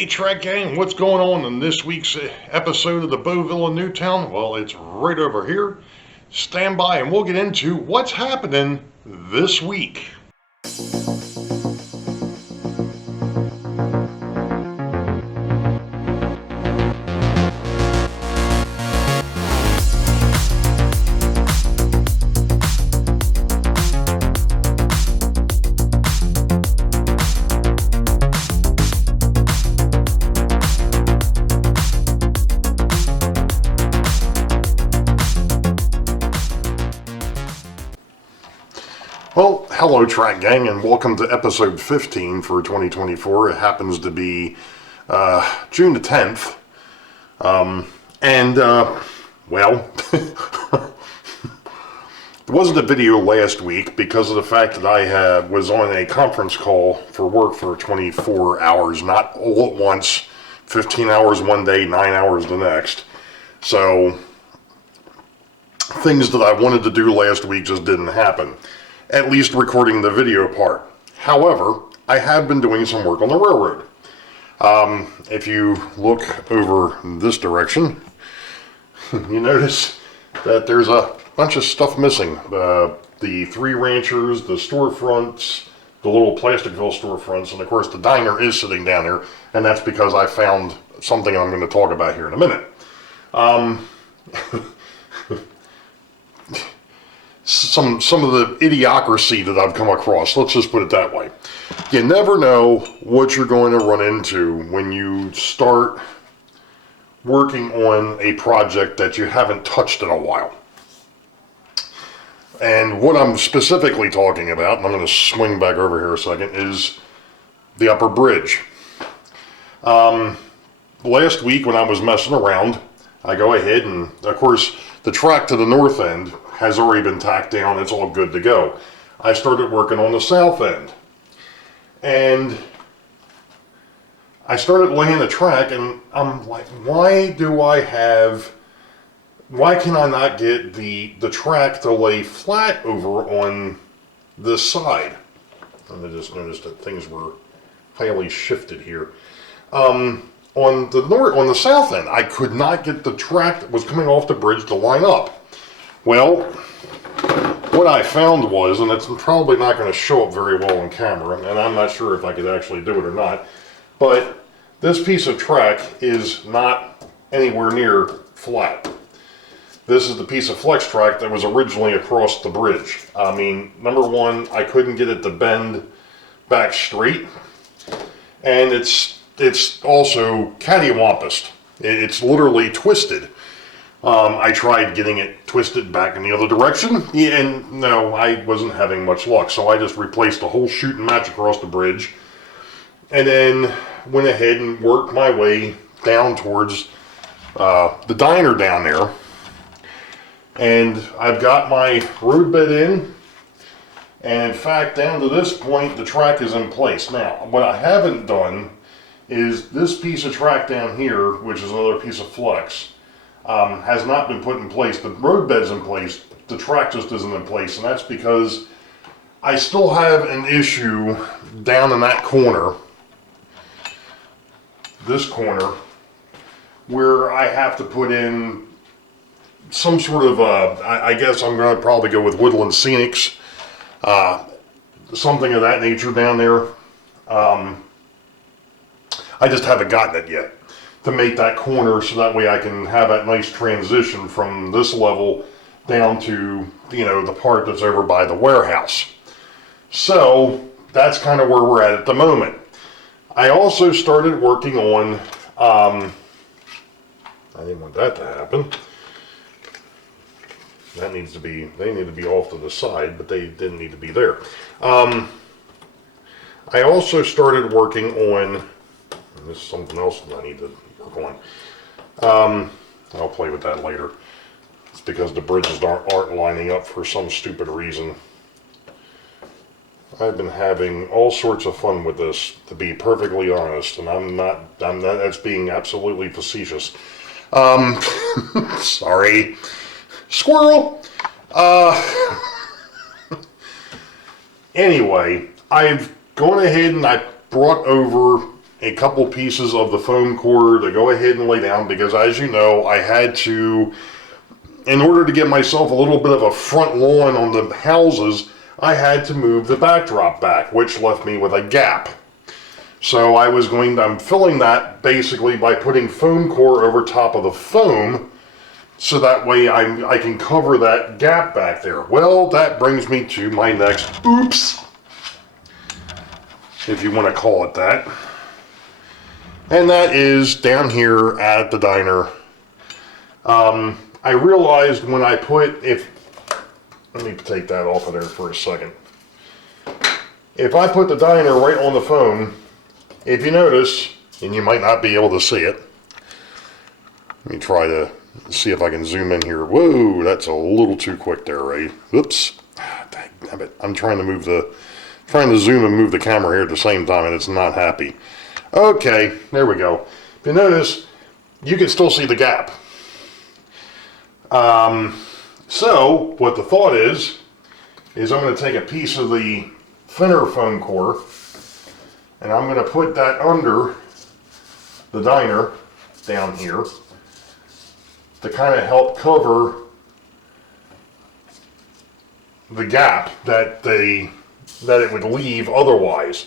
Hey Track Gang, what's going on in this week's episode of the Boeville in Newtown? Well, it's right over here. Stand by and we'll get into what's happening this week. Well, hello Track Gang, and welcome to episode 15 for 2024. It happens to be June the 10th. Well, there wasn't a video last week because of the fact that I was on a conference call for work for 24 hours, not all at once, 15 hours one day, 9 hours the next. So, things that I wanted to do last week just didn't happen. At least recording the video part. However, I have been doing some work on the railroad. If you look over this direction, you notice that there's a bunch of stuff missing. The three ranchers, the storefronts, the little Plasticville storefronts, and of course the diner is sitting down there, and that's because I found something I'm going to talk about here in a minute. Some of the idiocracy that I've come across, let's just put it that way. You never know what you're going to run into when you start working on a project that you haven't touched in a while. And what I'm specifically talking about, and I'm going to swing back over here a second, is the upper bridge. Last week when I was messing around, I go ahead and, of course, the track to the north end has already been tacked down. It's all good to go. I started working on the south end. And I started laying the track, and I'm like, why can I not get the track to lay flat over on this side? And I just noticed that things were highly shifted here. On the south end, I could not get the track that was coming off the bridge to line up. Well, what I found was, and it's probably not going to show up very well on camera, and I'm not sure if I could actually do it or not, but this piece of track is not anywhere near flat. This is the piece of flex track that was originally across the bridge. I mean, number one, I couldn't get it to bend back straight, and it's also cattywampus. It's literally twisted. I tried getting it twisted back in the other direction, and no, I wasn't having much luck, so I just replaced the whole shoot and match across the bridge, and then went ahead and worked my way down towards the diner down there, and I've got my roadbed in, and in fact, down to this point, the track is in place. Now, what I haven't done is this piece of track down here, which is another piece of flex, has not been put in place. The roadbed's in place, the track just isn't in place, and that's because I still have an issue down in that corner, this corner, where I have to put in some sort of, I guess I'm going to probably go with Woodland Scenics, something of that nature down there. I just haven't gotten it yet to make that corner so that way I can have that nice transition from this level down to, the part that's over by the warehouse. So that's kind of where we're at the moment. I also started working on, I didn't want that to happen. They need to be off to the side, but they didn't need to be there. I also started working on, and this is something else that I need to work on. I'll play with that later. It's because the bridges aren't lining up for some stupid reason. I've been having all sorts of fun with this, to be perfectly honest, and I'm not, that's being absolutely facetious. Sorry. Squirrel! Anyway, I've gone ahead and I brought over a couple pieces of the foam core to go ahead and lay down, because as you know, I had to, in order to give myself a little bit of a front lawn on the houses, I had to move the backdrop back, which left me with a gap. So I'm filling that basically by putting foam core over top of the foam, so that way I can cover that gap back there. Well, that brings me to my next oops, if you want to call it that. And that is down here at the diner. I realized when I let me take that off of there for a second. If I put the diner right on the foam, if you notice, and you might not be able to see it, let me try to see if I can zoom in here. Whoa, that's a little too quick there, Ray. Oops. Damn it. I'm trying to zoom and move the camera here at the same time, and it's not happy. Okay, there we go. If you notice, you can still see the gap. So what the thought is I'm going to take a piece of the thinner foam core, and I'm going to put that under the diner down here to kind of help cover the gap that it would leave otherwise,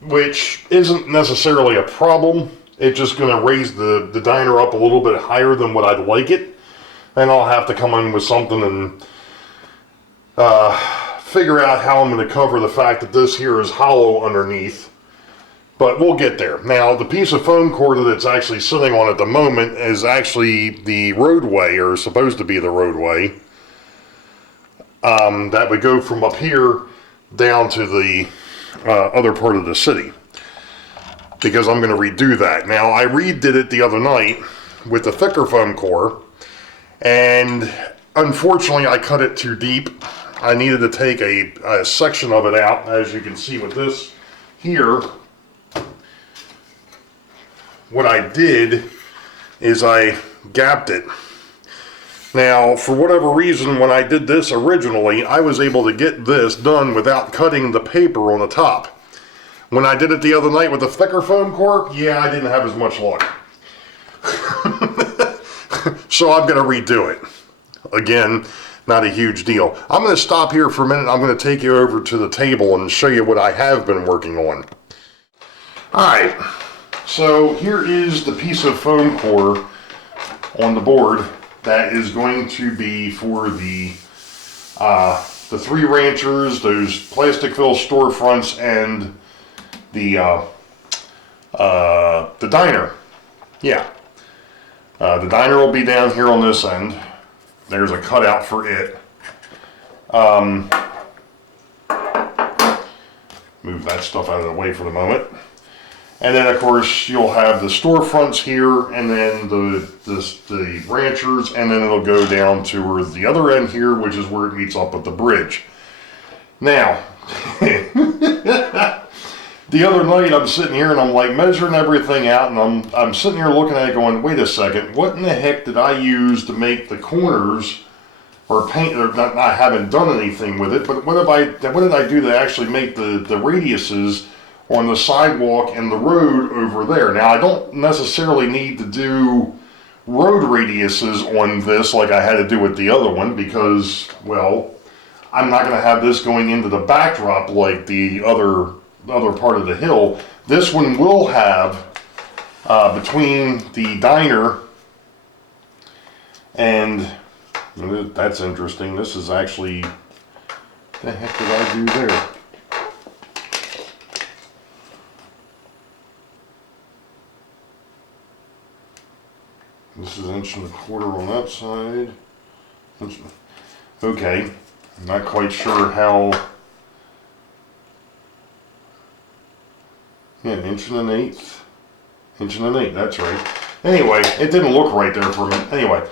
which isn't necessarily a problem. It's just going to raise the diner up a little bit higher than what I'd like it, and I'll have to come in with something and figure out how I'm going to cover the fact that this here is hollow underneath. But we'll get there. Now, the piece of foam core that it's actually sitting on at the moment is actually the roadway, or supposed to be the roadway, that would go from up here down to the other part of the city, because I'm going to redo that. Now, I redid it the other night with the thicker foam core, and unfortunately I cut it too deep. I needed to take a section of it out, as you can see with this here. What I did is I gapped it. Now, for whatever reason, when I did this originally, I was able to get this done without cutting the paper on the top. When I did it the other night with the thicker foam core, yeah, I didn't have as much luck. So I'm going to redo it. Again, not a huge deal. I'm going to stop here for a minute. I'm going to take you over to the table and show you what I have been working on. Alright, so here is the piece of foam core on the board that is going to be for the three ranchers, those Plasticville storefronts, and the diner. Yeah. The diner will be down here on this end. There's a cutout for it. Move that stuff out of the way for the moment. And then, of course, you'll have the storefronts here, and then the ranchers, and then it'll go down to the other end here, which is where it meets up with the bridge. Now, the other night I'm sitting here and I'm like measuring everything out, and I'm sitting here looking at it going, wait a second, what in the heck did I use to make the corners, or paint, or not, I haven't done anything with it, but what did I do to actually make the radiuses on the sidewalk and the road over there? Now, I don't necessarily need to do road radiuses on this like I had to do with the other one, because, well, I'm not going to have this going into the backdrop like the other part of the hill. This one will have, between the diner and, that's interesting, this is actually, what the heck did I do there? This is 1.25 on that side. Okay, I'm not quite sure how. Yeah, 1.125. 1.125, that's right. Anyway, it didn't look right there for a minute. Anyway,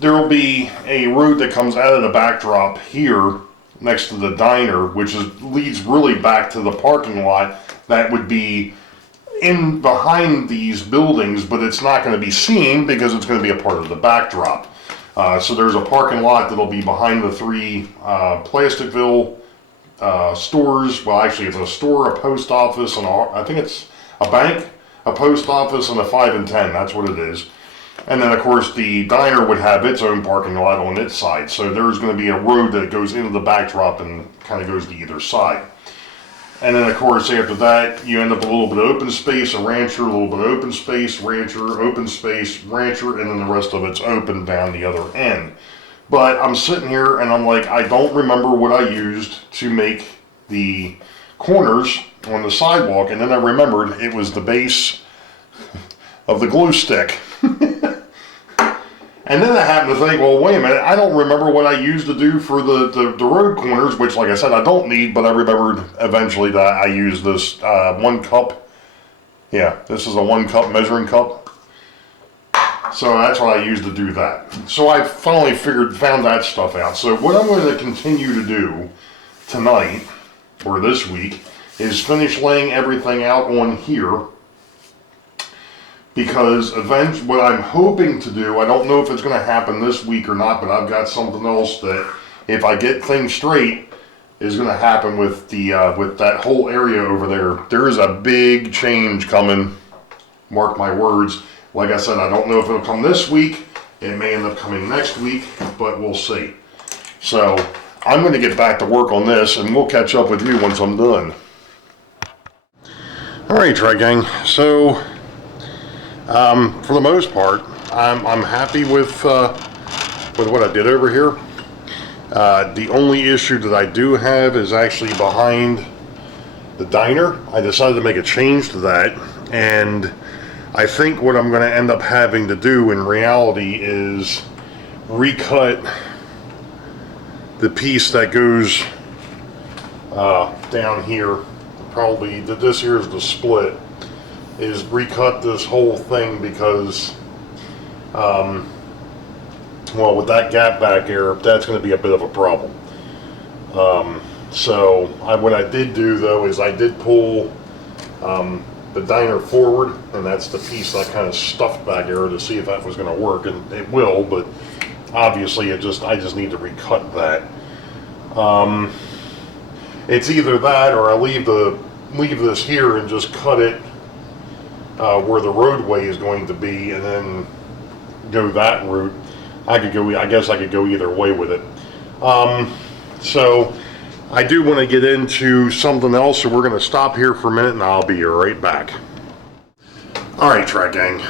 there will be a road that comes out of the backdrop here next to the diner, which leads really back to the parking lot that would be in behind these buildings, but it's not going to be seen because it's going to be a part of the backdrop. So there's a parking lot that'll be behind the three Plasticville stores. Well, actually, it's a store, a post office, and I think it's a bank, a post office, and a 5 and 10. That's what it is. And then, of course, the diner would have its own parking lot on its side. So there's going to be a road that goes into the backdrop and kind of goes to either side. And then, of course, after that, you end up with a little bit of open space, a rancher, a little bit of open space, rancher, open space, rancher, and then the rest of it's open down the other end. But I'm sitting here and I'm like, I don't remember what I used to make the corners on the sidewalk. And then I remembered it was the base of the glue stick. And then I happened to think, well, wait a minute, I don't remember what I used to do for the road corners, which, like I said, I don't need, but I remembered eventually that I used this 1 cup. Yeah, this is a 1 cup measuring cup. So that's what I used to do that. So I finally found that stuff out. So what I'm going to continue to do tonight, or this week, is finish laying everything out on here. Because eventually, what I'm hoping to do, I don't know if it's going to happen this week or not, but I've got something else that, if I get things straight, is going to happen with the with that whole area over there. There is a big change coming. Mark my words. Like I said, I don't know if it'll come this week. It may end up coming next week, but we'll see. So I'm going to get back to work on this, and we'll catch up with you once I'm done. All right, Tri Gang. So. For the most part, I'm happy with what I did over here. The only issue that I do have is actually behind the diner. I decided to make a change to that, and I think what I'm going to end up having to do in reality is recut the piece that goes down here. Probably this here is the split. Is recut this whole thing because, well, with that gap back here, that's going to be a bit of a problem. So what I did do though is I did pull the diner forward, and that's the piece that I kind of stuffed back here to see if that was going to work, and it will. But obviously, I just need to recut that. It's either that or I leave this here and just cut it. Where the roadway is going to be, and then go that route. I guess I could go either way with it. So I do want to get into something else, so we're going to stop here for a minute, and I'll be right back. All right, Tri Gang.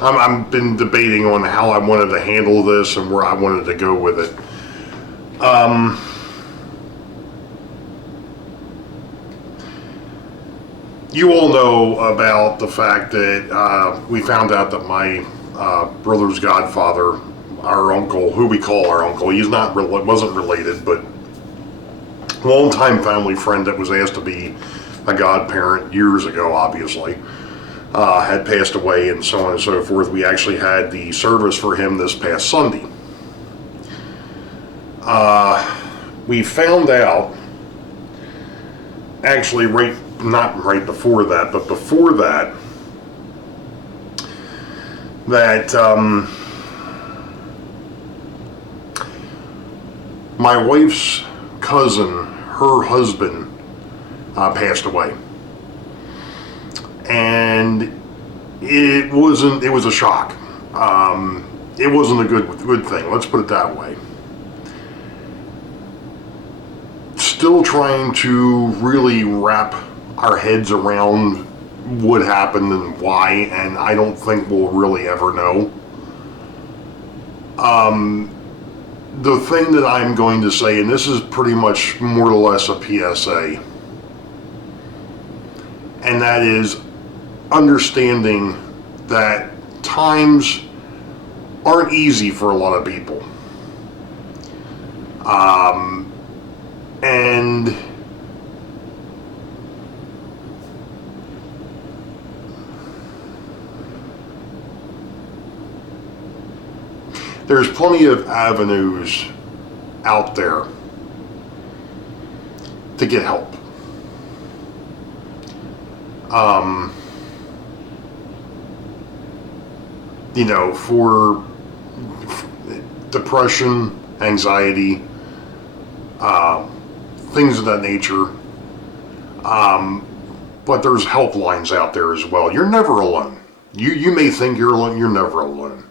I've been debating on how I wanted to handle this and where I wanted to go with it. You all know about the fact that we found out that my brother's godfather, our uncle, who we call our uncle, he's wasn't related, but longtime family friend that was asked to be a godparent years ago, obviously, had passed away, and so on and so forth. We actually had the service for him this past Sunday. We found out, actually not right before that, but before that, that my wife's cousin, her husband, passed away. And it was a shock. It wasn't a good thing, let's put it that way. Still trying to really wrap our heads around what happened and why, and I don't think we'll really ever know. The thing that I'm going to say, and this is pretty much more or less a PSA, and that is understanding that times aren't easy for a lot of people. And there's plenty of avenues out there to get help. you know, for depression, anxiety, things of that nature. But there's helplines out there as well. You're never alone. You may think you're alone, you're never alone.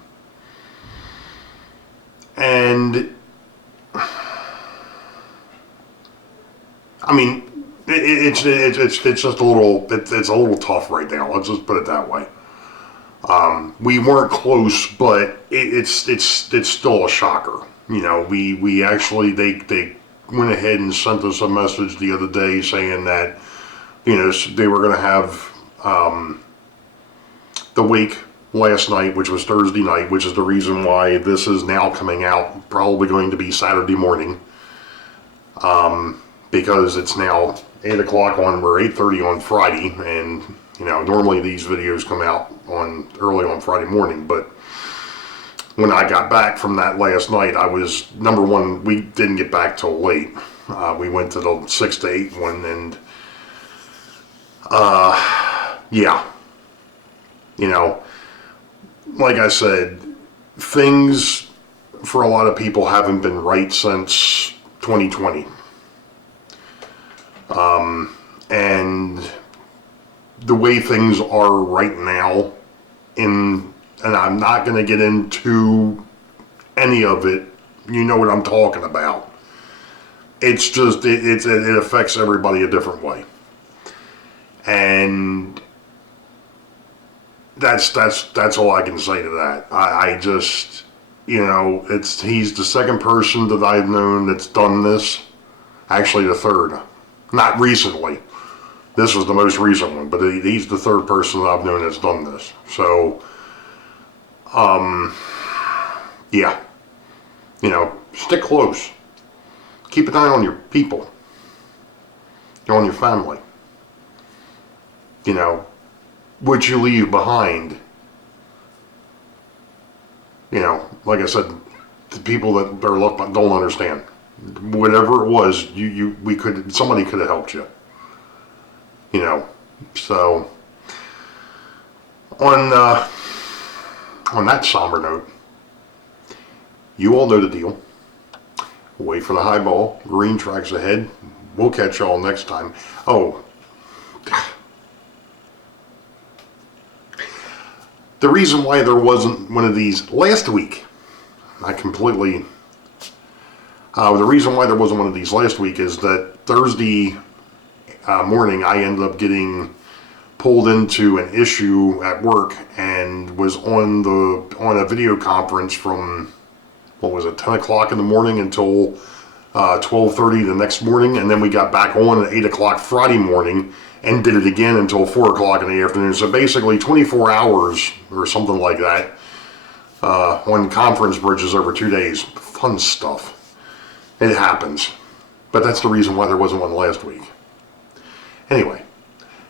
And I mean, it's just a little, it's a little tough right now. Let's just put it that way. We weren't close, but it's still a shocker. You know, we actually, they went ahead and sent us a message the other day saying that, you know, they were going to have the wake last night, which was Thursday night, which is the reason why this is now coming out, probably going to be Saturday morning, because it's now 8 o'clock on, we're 8:30 on Friday, and, you know, normally these videos come out early on Friday morning, but when I got back from that last night, I was, number one, we didn't get back till late. We went to the 6 to 8 one, and yeah, you know, like I said, things for a lot of people haven't been right since 2020. And the way things are right now, and I'm not going to get into any of it, you know what I'm talking about. It's just, it affects everybody a different way. And that's all I can say to that. I just, you know, he's the second person that I've known that's done this. Actually, the third. Not recently. This was the most recent one, but he's the third person that I've known that's done this. So, yeah. You know, stick close. Keep an eye on your people. On your family. You know, what you leave behind. You know, like I said, the people that are left behind don't understand. Whatever it was, somebody could have helped you. You know, so on that somber note, you all know the deal. Wait for the high ball. Green tracks ahead. We'll catch y'all next time. Oh, the reason why there wasn't one of these last week, the reason why there wasn't one of these last week is that Thursday morning I ended up getting pulled into an issue at work and was on a video conference from, what was it, 10 o'clock in the morning until 12:30 the next morning, and then we got back on at 8 o'clock Friday morning and did it again until 4 o'clock in the afternoon. So basically 24 hours or something like that on conference bridges over 2 days. Fun stuff. It happens. But that's the reason why there wasn't one last week. Anyway,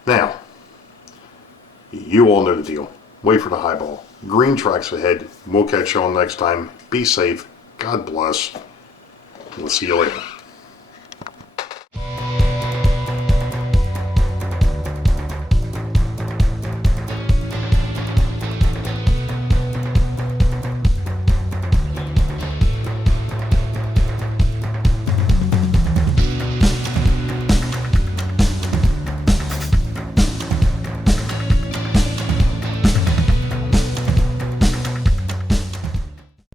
now, you all know the deal. Wait for the high ball. Green tracks ahead. We'll catch y'all next time. Be safe. God bless. We'll see you later.